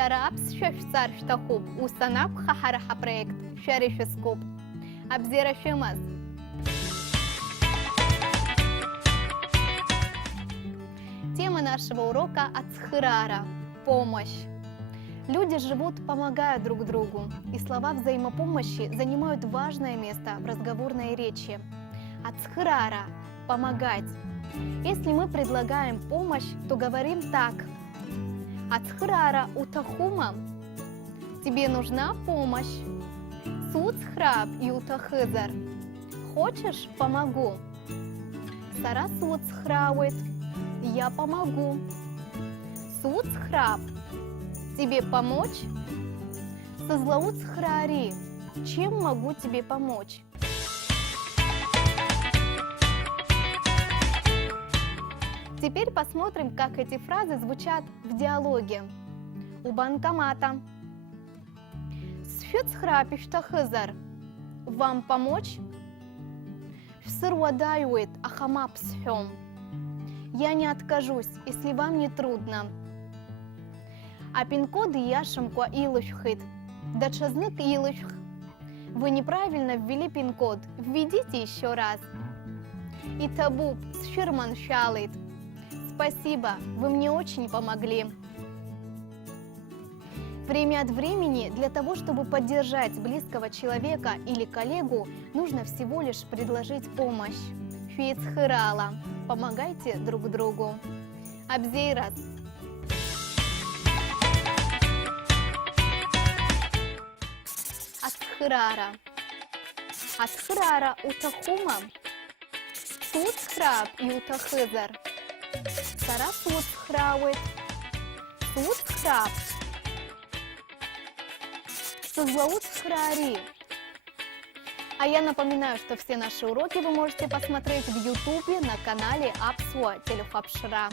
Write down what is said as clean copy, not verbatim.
Шарапс шефцар штахуб устанак хахараха проект шарифископ. Абзерашимас. Тема нашего урока ацхырара – помощь. Люди живут, помогая друг другу, и слова взаимопомощи занимают важное место в разговорной речи. Ацхырара – помогать. Если мы предлагаем помощь, то говорим так. Ацхырара утахума – тебе нужна помощь. Суцхраб и утахызар – хочешь – помогу. Сарасуцхраует – я помогу. Суцхраб – тебе помочь? Созлауцхрари – чем могу тебе помочь? Теперь посмотрим, как эти фразы звучат в диалоге. У банкомата. Сфюцхрапиштахызар. Вам помочь? Всырвадаюет ахамапсхем. Я не откажусь, если вам не трудно. А пин-коды яшамку илышхит. Дачазнык илышх. Вы неправильно ввели пин-код. Введите еще раз. И табуб сширман шалит. Спасибо, вы мне очень помогли. Время от времени для того, чтобы поддержать близкого человека или коллегу, нужно всего лишь предложить помощь. Фицхырала. Помогайте друг другу. Абзейрас. Ацхырара. Ацхырара утахума. Суцхраб и утахызар. Сарасуцхраует. Суцхраб. Созлауцхрари. А я напоминаю, что все наши уроки вы можете посмотреть в YouTube на канале Апсуа Телехапшра.